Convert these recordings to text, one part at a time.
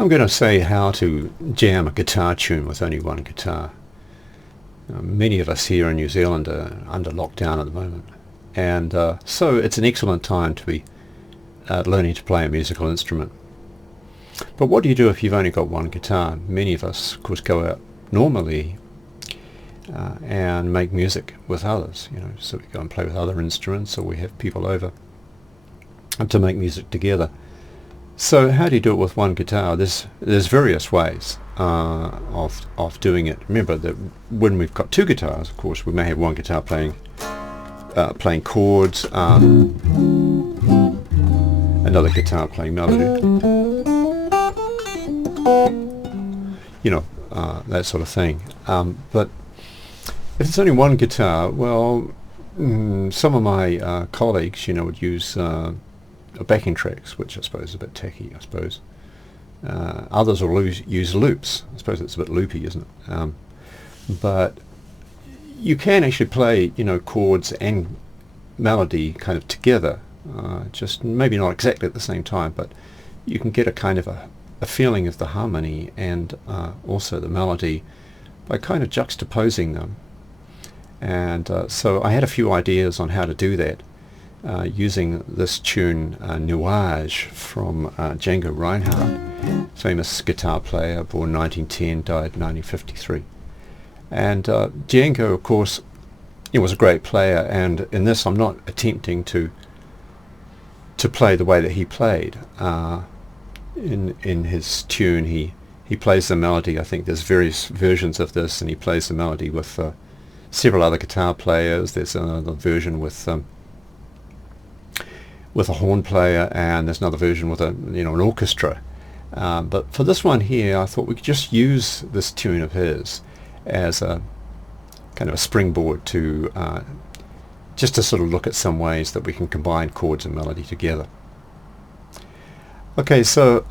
I'm going to say how to jam a guitar tune with only one guitar. Many of us here in New Zealand are under lockdown at the moment, and so it's an excellent time to be learning to play a musical instrument. But what do you do if you've only got one guitar? Many of us, of course, go out normally and make music with others, so we go and play with other instruments, or we have people over to make music together. So how do you do it with one guitar? There's various ways of doing it. Remember that when we've got two guitars, of course, we may have one guitar playing chords, another guitar playing melody, that sort of thing. But if it's only one guitar, well, some of my colleagues, would use backing tracks, which I suppose is a bit tacky, I suppose. Others will use loops. I suppose it's a bit loopy, isn't it? But you can actually play, chords and melody kind of together, just maybe not exactly at the same time, but you can get a kind of a feeling of the harmony and also the melody by kind of juxtaposing them. And so I had a few ideas on how to do that using this tune, Nuage, from Django Reinhardt, famous guitar player, born 1910, died 1953. And Django, of course, he was a great player, and in this I'm not attempting to play the way that he played. In his tune he plays the melody. I think there's various versions of this, and he plays the melody with several other guitar players. There's another version with a horn player, and there's another version with an orchestra. But for this one here, I thought we could just use this tune of his as a kind of a springboard to just to sort of look at some ways that we can combine chords and melody together. Okay, so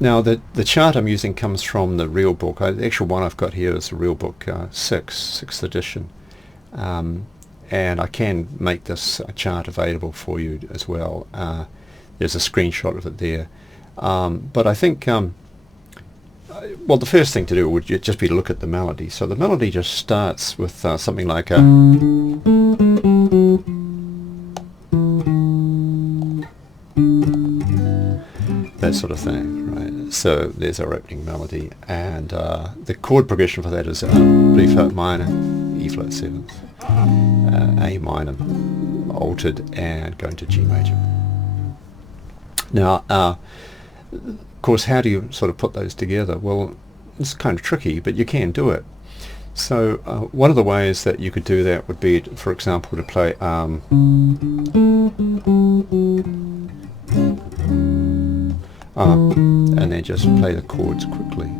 now the chart I'm using comes from the real book. The actual one I've got here is the real book 6th edition. And I can make this chart available for you as well. There's a screenshot of it there. But I think, well, the first thing to do would just be to look at the melody. So the melody just starts with something like a... that sort of thing, right? So there's our opening melody, and the chord progression for that is B flat minor, E flat 7th, A minor altered, and going to G major. Now, of course, how do you sort of put those together? Well, it's kind of tricky, but you can do it. So one of the ways that you could do that would be, for example, to play and then just play the chords quickly.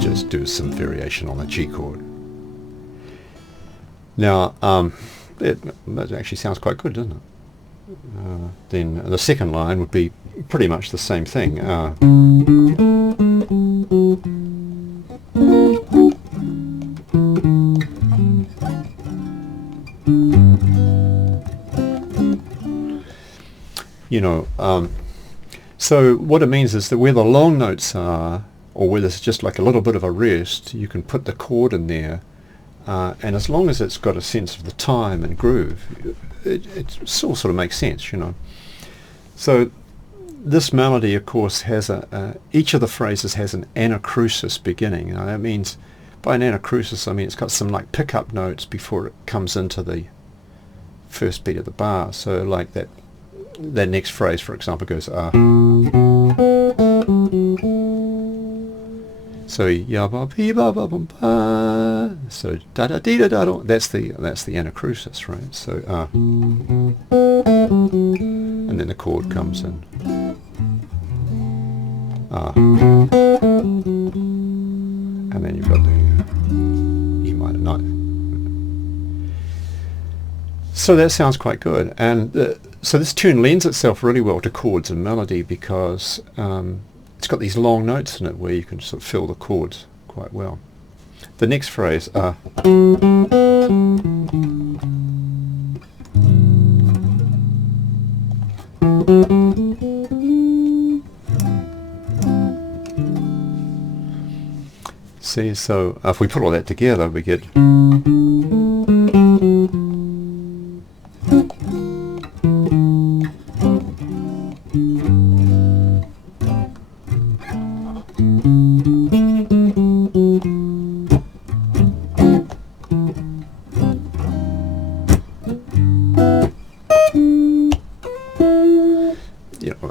Just do some variation on the G chord. Now, that actually sounds quite good, doesn't it? Then the second line would be pretty much the same thing. So what it means is that where the long notes are, or where there's just like a little bit of a rest, you can put the chord in there, and as long as it's got a sense of the time and groove, it still sort of makes sense, So this melody, of course, has each of the phrases has an anacrusis beginning. Now, that means, by an anacrusis, I mean it's got some like pickup notes before it comes into the first beat of the bar. So like that next phrase, for example, goes so ya ba pi ba ba bum ba. So da da dee da da da. That's the anacrusis, right? So and then the chord comes in. And then you've got the E minor 9th. So that sounds quite good, and so this tune lends itself really well to chords and melody because it's got these long notes in it where you can sort of fill the chords quite well. The next phrase, See, so if we put all that together, we get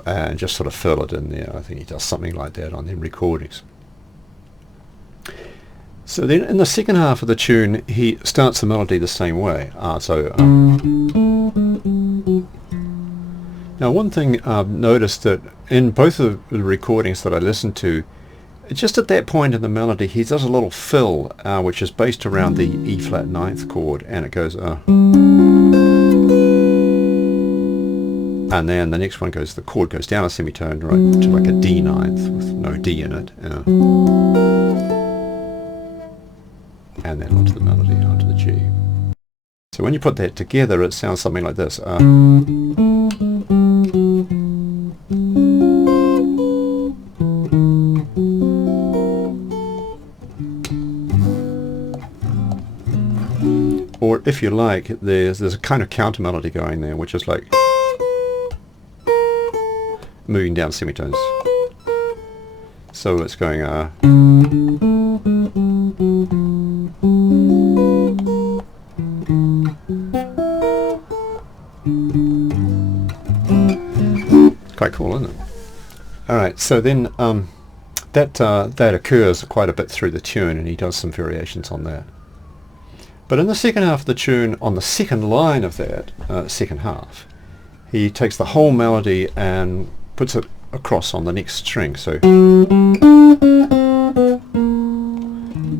and just sort of fill it in there. I think he does something like that on them recordings. So then in the second half of the tune, he starts the melody the same way. Now one thing I've noticed that in both of the recordings that I listened to, just at that point in the melody, he does a little fill, which is based around the E flat ninth chord, and it goes and then the next one goes, the chord goes down a semitone right to like a D ninth with no D in it, and then onto the melody, onto the G. So when you put that together, it sounds something like this. Or if you like, there's a kind of counter melody going there, which is like moving down semitones. So it's going quite cool, isn't it? Alright, so then that occurs quite a bit through the tune, and he does some variations on that. But in the second half of the tune, on the second line of that second half, he takes the whole melody and puts it across on the next string. So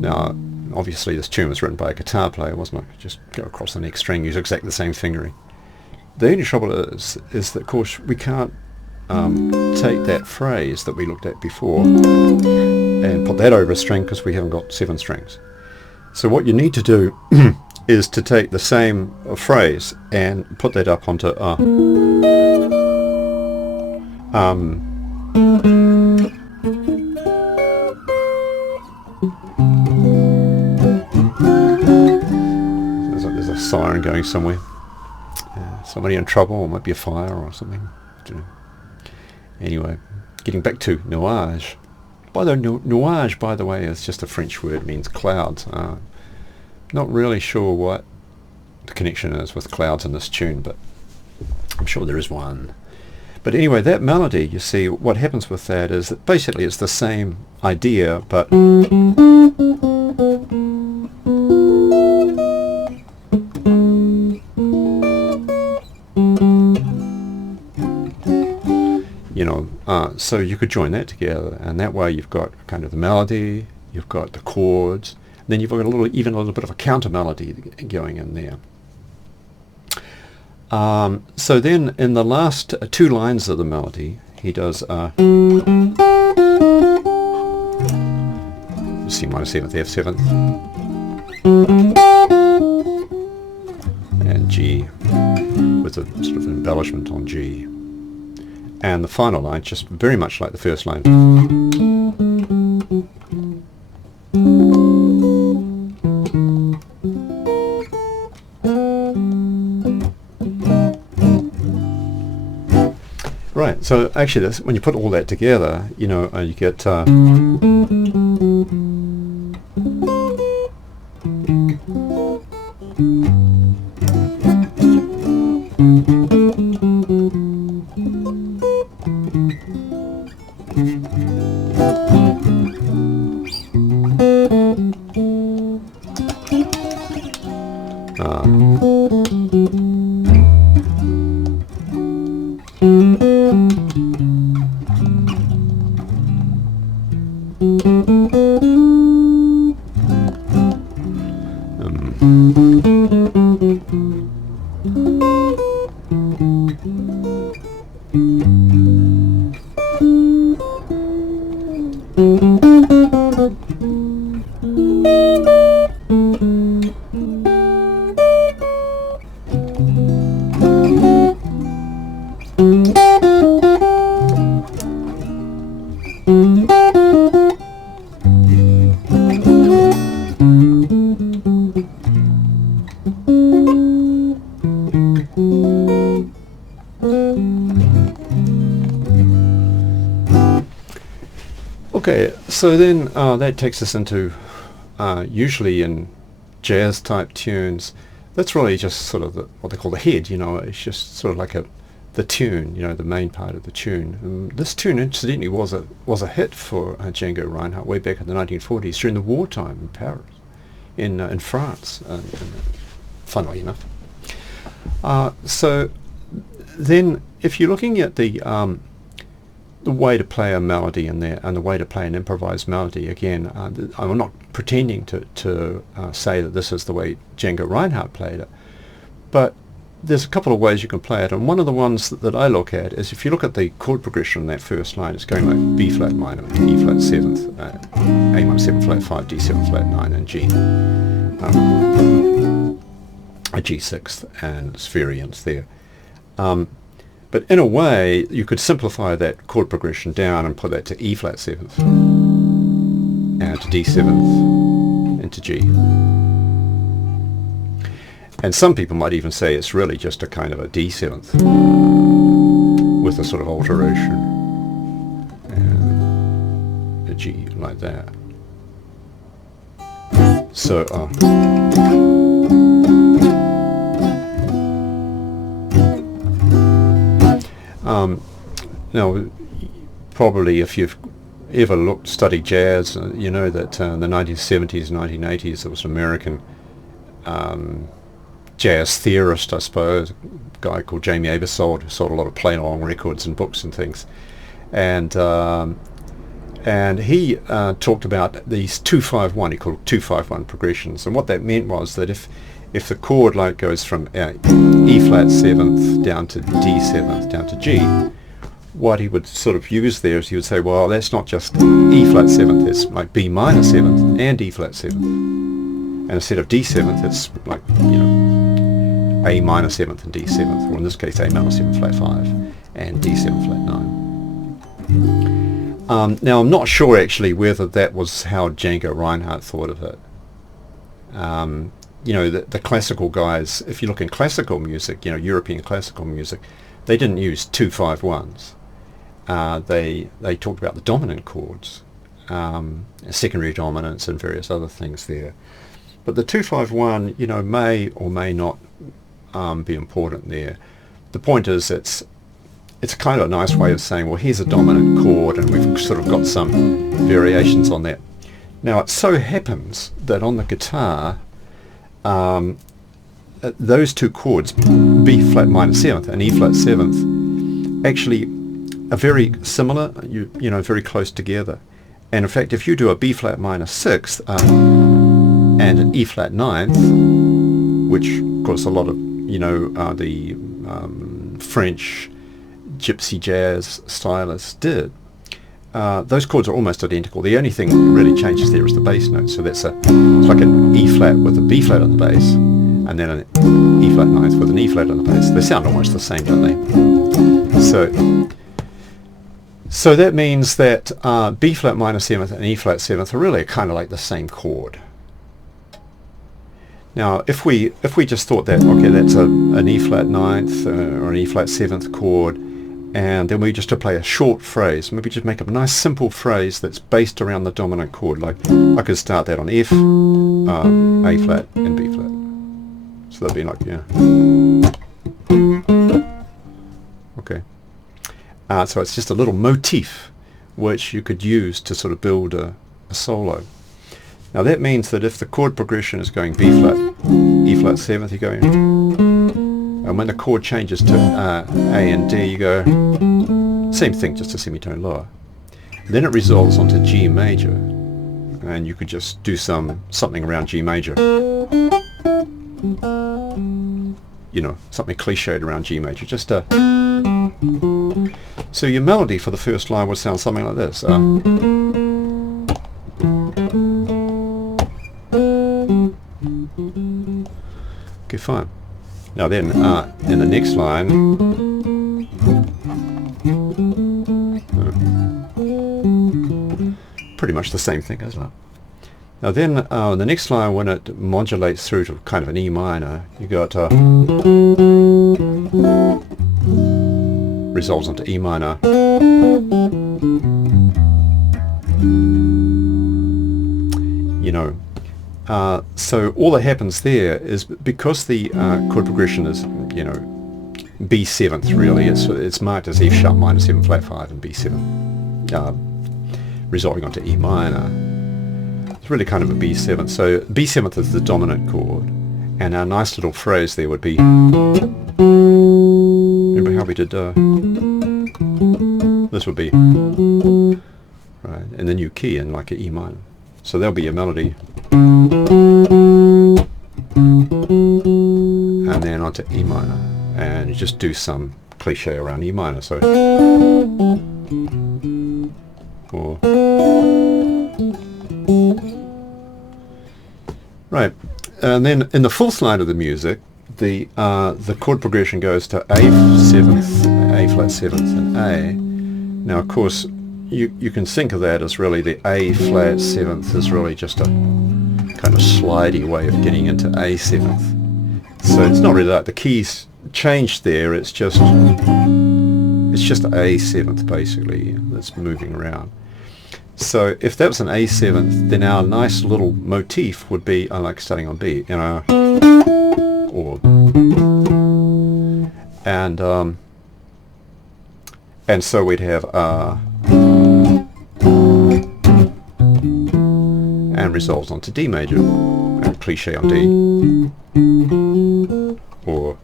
now, obviously, this tune was written by a guitar player, wasn't it? Just go across the next string, use exactly the same fingering. The only trouble is that, of course, we can't take that phrase that we looked at before and put that over a string because we haven't got 7 strings. So what you need to do is to take the same phrase and put that up onto there's a siren going somewhere. Somebody in trouble, or might be a fire or something. I don't know. Anyway, getting back to nuage. Nuage, by the way, is just a French word, means clouds. Not really sure what the connection is with clouds in this tune, but I'm sure there is one. But anyway, that melody, you see, what happens with that is that basically it's the same idea, but so you could join that together, and that way you've got kind of the melody, you've got the chords, then you've got even a little bit of a counter melody going in there. So then in the last 2 lines of the melody, he does C minor 7th, F 7th, and G with a sort of embellishment on G. And the final line, just very much like the first line. Right, so actually when you put all that together, you get Okay, so then that takes us into usually in jazz type tunes, that's really just sort of what they call the head. It's just sort of like the tune, the main part of the tune. And this tune, incidentally, was a hit for Django Reinhardt way back in the 1940s during the wartime in Paris, in France, funnily enough. So then, if you're looking at the way to play a melody in there and the way to play an improvised melody, again, I'm not pretending to say that this is the way Django Reinhardt played it, but there's a couple of ways you can play it, and one of the ones that I look at is if you look at the chord progression in that first line, it's going like B flat minor, E flat 7th, A minor 7 flat 5, D 7 flat 9, and G. A G6th, and it's variants there. But in a way, you could simplify that chord progression down and put that to E flat 7th, and to D 7th, and to G. And some people might even say it's really just a kind of a D 7th with a sort of alteration, and a G like that. So, now, probably if you've ever studied jazz, you know that in the 1970s, 1980s, there was an American jazz theorist, I suppose, a guy called Jamie Aebersold, who sold a lot of play-along records and books and things, and he talked about these 2-5-1, he called 2-5-1 progressions, and what that meant was that if the chord like goes from E flat 7th down to D 7th down to G, what he would sort of use there is he would say, well, that's not just E flat 7th, it's like B minor 7th and E flat 7th. And instead of D 7th, it's like, A minor 7th and D 7th, or in this case A minor 7 flat 5 and D 7 flat 9. Now, I'm not sure actually whether that was how Django Reinhardt thought of it. The classical guys, if you look in classical music, European classical music, they didn't use 2-5-1s. They talked about the dominant chords, secondary dominance and various other things there. But the 2-5-1, may or may not be important there. The point is it's kind of a nice way of saying, well, here's a dominant chord and we've sort of got some variations on that. Now, it so happens that on the guitar, those two chords, B flat minor 7th and E flat 7th, actually are very similar, very close together. And in fact, if you do a B flat minor 6th and an E flat 9th, which of course a lot of the French gypsy jazz stylists did, those chords are almost identical. The only thing that really changes there is the bass note. So it's like an E flat with a B flat on the bass, and then an E flat 9th with an E flat on the bass. They sound almost the same, don't they? So that means that B flat minor 7th and E flat 7th are really kind of like the same chord. Now, if we just thought that, okay, that's an E flat 9th or an E flat 7th chord, and then we just to play a short phrase, maybe just make a nice simple phrase that's based around the dominant chord. Like I could start that on F, A flat, and B flat. So that'd be like, okay. So it's just a little motif which you could use to sort of build a solo. Now that means that if the chord progression is going B flat, E flat 7th, you go, and when the chord changes to A and D, you go, same thing, just a semitone lower. Then it resolves onto G major, and you could just do something around G major. Something cliched around G major. So your melody for the first line would sound something like this. Okay, fine. Now then, in the next line, pretty much the same thing, isn't it? Now then, the next line, when it modulates through to kind of an E minor, you got resolves onto E minor, You know, so all that happens there is because the chord progression is, you know, B7th really. It's marked as F sharp minor 7 flat 5 and B7, resolving onto E minor. It's really kind of a B7th. So B7th is the dominant chord, and our nice little phrase there would be. Remember how we did? This would be right in the new key in like an E minor. So there'll be a melody, and then onto E minor, and you just do some cliche around E minor. So, or right, and then in the fourth line of the music, the chord progression goes to A7th, A flat 7th, and A. Now, of course, you can think of that as really the A flat 7th is really just a kind of slidey way of getting into A7th. So it's not really like the keys changed there. It's just A7th basically that's moving around. So if that was an A7th, then our nice little motif would be like starting on B, you know, or and so we'd have and resolves onto D major, and cliche on D, or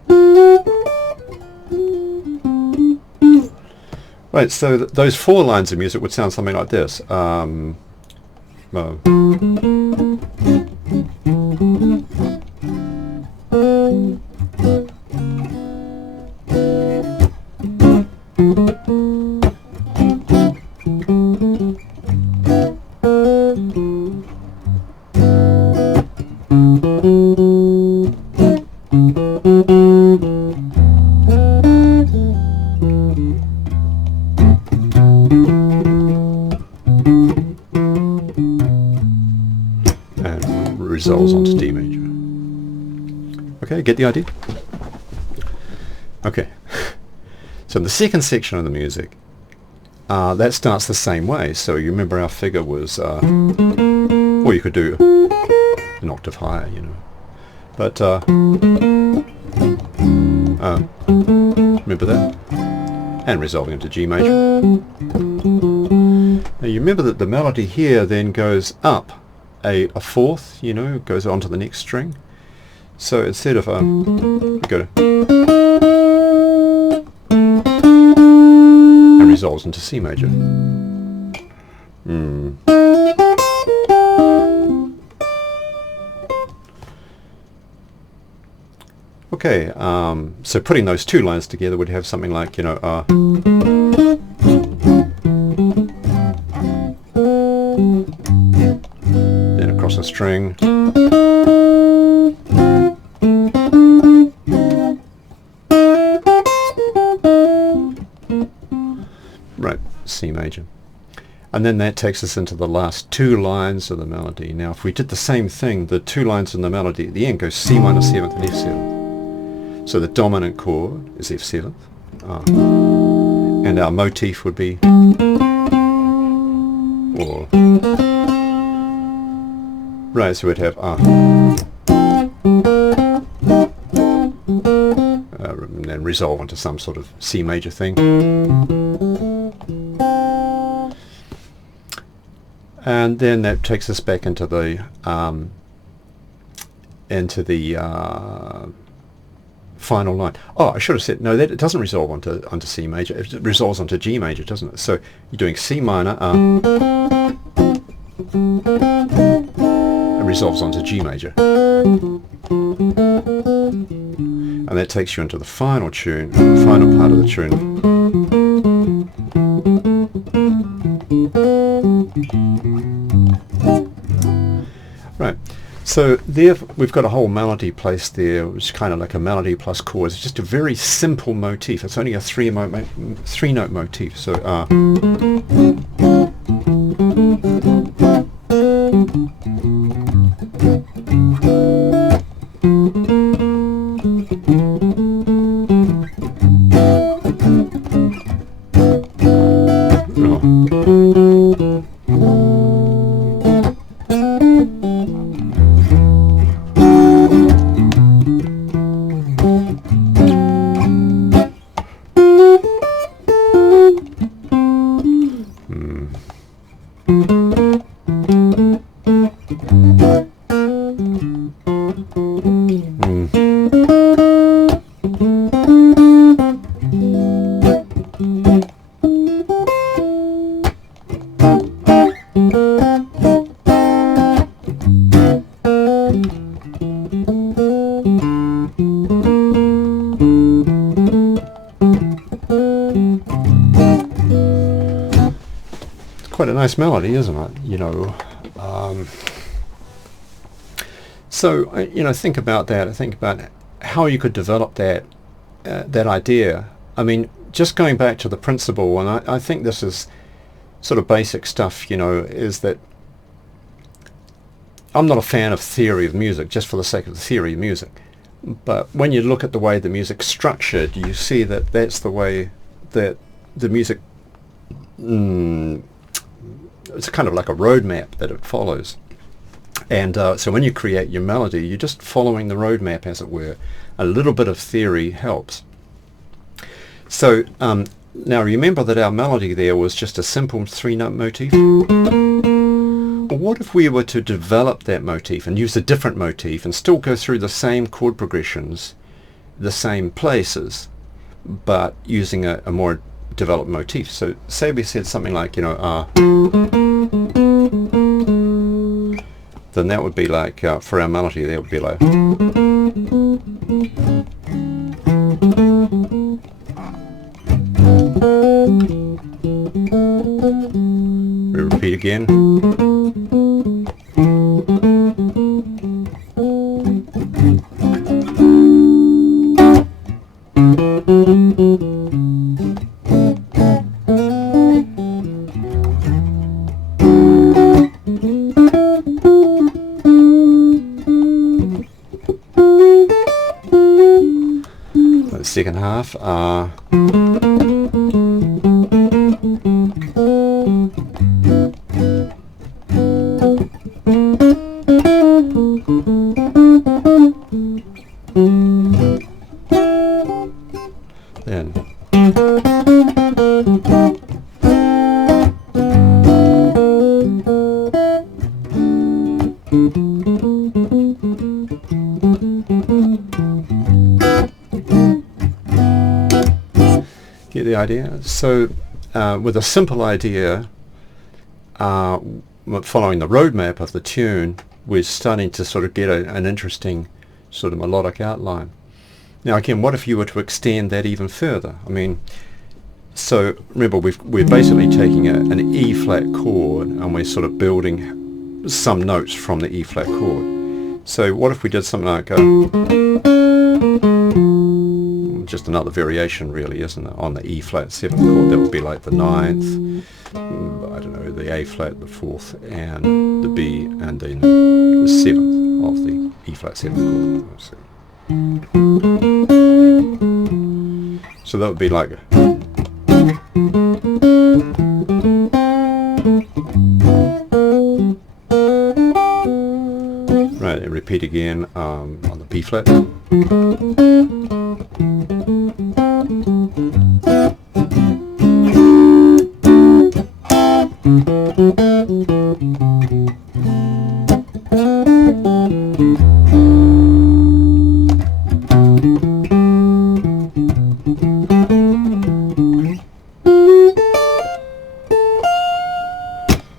right. So those four lines of music would sound something like this. Resolves onto D major. Okay, get the idea? Okay. So in the second section of the music, that starts the same way. So you remember our figure was, or you could do an octave higher, you know. But remember that? And resolving into G major. Now you remember that the melody here then goes up a fourth, you know, goes on to the next string. So instead of we go to and resolves into C major. Okay, so putting those two lines together would have something like, you know, then across a string, right, C major. And then that takes us into the last two lines of the melody. Now if we did the same thing, the two lines in the melody at the end go C minor 7th and F7th. So the dominant chord is F7th, and our motif would be, or, right, so we'd have and then resolve into some sort of C major thing. And then that takes us back into the final line. Oh, I should have said, no, that it doesn't resolve onto C major. It resolves onto G major, doesn't it? So you're doing C minor, and resolves onto G major. And that takes you into the final tune, final part of the tune. Right, so there we've got a whole melody placed there, which is kind of like a melody plus chords. It's just a very simple motif. It's only a three-note motif. So quite a nice melody, isn't it? So think about that. Think about how you could develop that idea. I mean, just going back to the principle, and I think this is sort of basic stuff. Is that I'm not a fan of theory of music just for the sake of the theory of music. But when you look at the way the music's structured, you see that that's the way that the music, it's kind of like a roadmap that it follows. And so when you create your melody, you're just following the roadmap, as it were. A little bit of theory helps. So now remember that our melody there was just a simple 3-note motif. Well, what if we were to develop that motif and use a different motif and still go through the same chord progressions, the same places, but using a more developed motif? So say we said something like, then that would be like, for our melody, that would be like... We repeat again. The second half. Then get the idea? So with a simple idea, following the roadmap of the tune, we're starting to sort of get an interesting sort of melodic outline. Now again, what if you were to extend that even further? I mean, so remember we're basically taking an E flat chord and we're sort of building some notes from the E flat chord. So what if we did something like just another variation, really, isn't it, on the E flat 7th chord? That would be like the 9th, I don't know, the A flat, the 4th, and the B, and then the 7th of the E flat 7th chord. Let's see. So that would be like right, and repeat again on the B flat.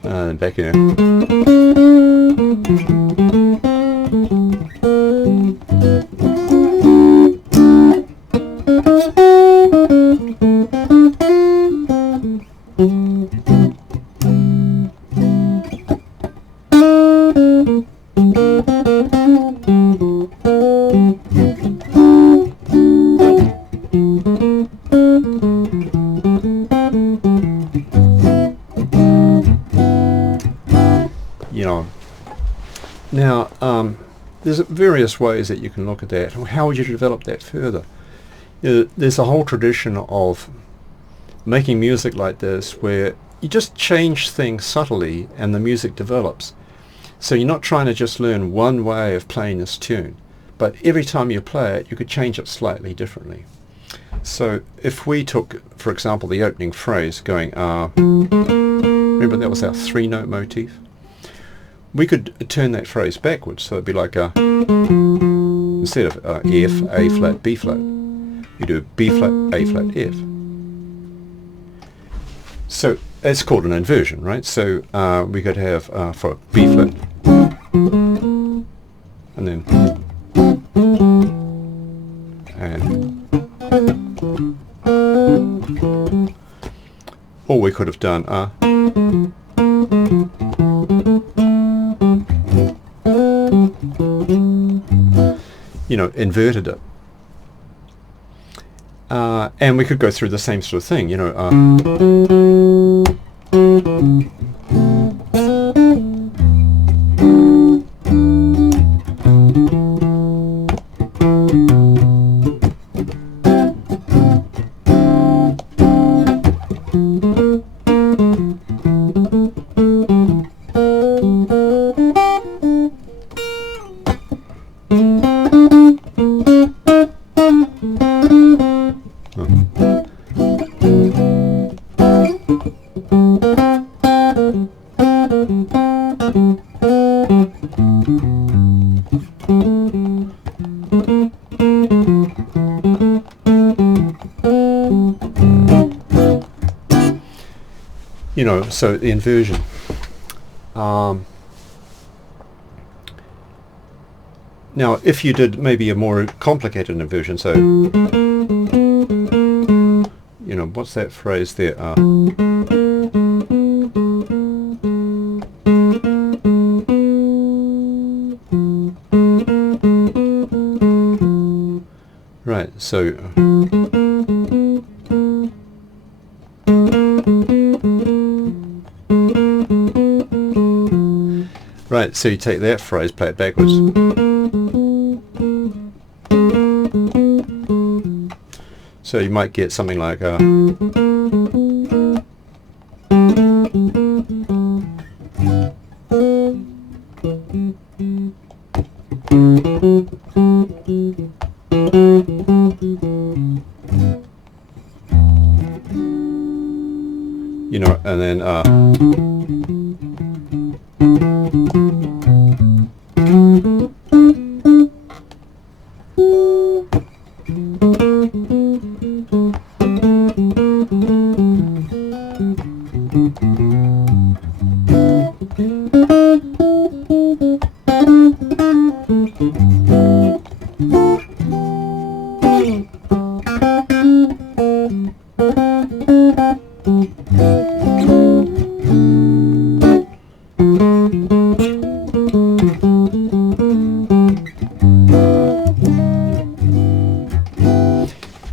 And back here. Now, there's various ways that you can look at that. How would you develop that further? There's a whole tradition of making music like this where you just change things subtly and the music develops. So you're not trying to just learn one way of playing this tune, but every time you play it, you could change it slightly differently. So if we took, for example, the opening phrase going, remember that was our 3-note motif? We could turn that phrase backwards, so it'd be like instead of F, A flat, B flat, you do B flat, A flat, F. So it's called an inversion, right? So we could have for B flat, and then, or we could have done You know, inverted it. And we could go through the same sort of thing, you know. You know, so the inversion. Now, if you did maybe a more complicated inversion, so, you know, what's that phrase there? Right, so right, so you take that phrase, play it backwards. So you might get something like you know, and then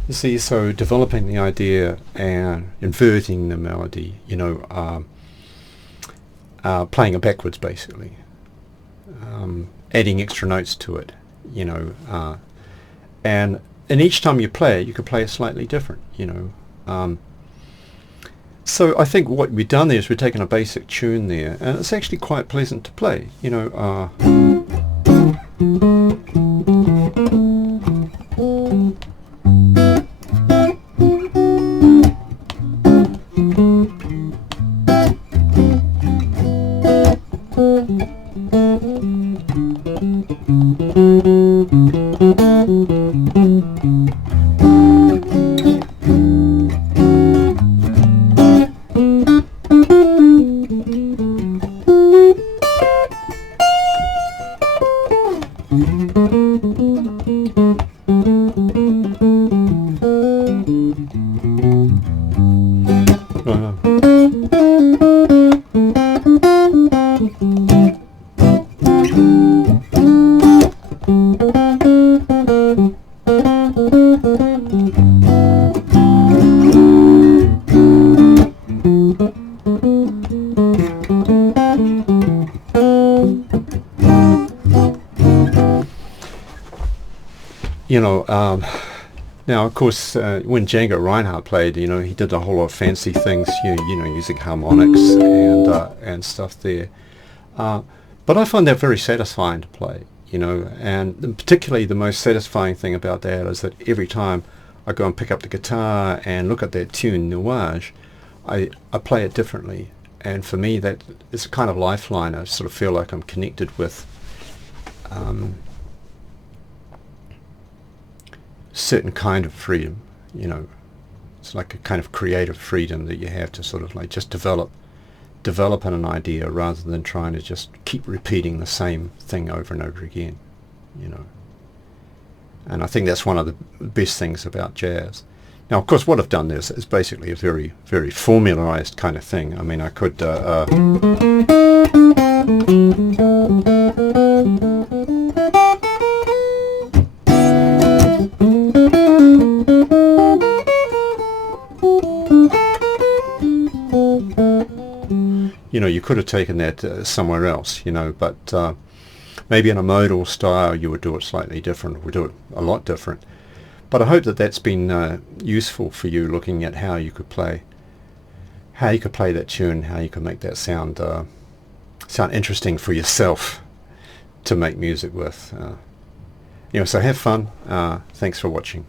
you see, so developing the idea and inverting the melody, you know, playing it backwards basically, adding extra notes to it, you know, and each time you play it, you could play it slightly different, you know. So I think what we've done there is we've taken a basic tune there, and it's actually quite pleasant to play, you know. You know, now of course when Django Reinhardt played, you know, he did a whole lot of fancy things, you know, using harmonics and stuff there. But I find that very satisfying to play, you know, and particularly the most satisfying thing about that is that every time I go and pick up the guitar and look at that tune, Nuage, I play it differently. And for me, that is a kind of lifeline. I sort of feel like I'm connected with certain kind of freedom, you know. It's like a kind of creative freedom that you have to sort of like just develop an idea rather than trying to just keep repeating the same thing over and over again, you know. And I think that's one of the best things about jazz. Now, of course, what I've done is basically a very, very formularized kind of thing. I mean, I could you know, you could have taken that somewhere else, you know, but maybe in a modal style you would do it slightly different, or do it a lot different. But I hope that that's been useful for you, looking at how you could play that tune, how you can make that sound interesting for yourself to make music with. You know, so have fun. Thanks for watching.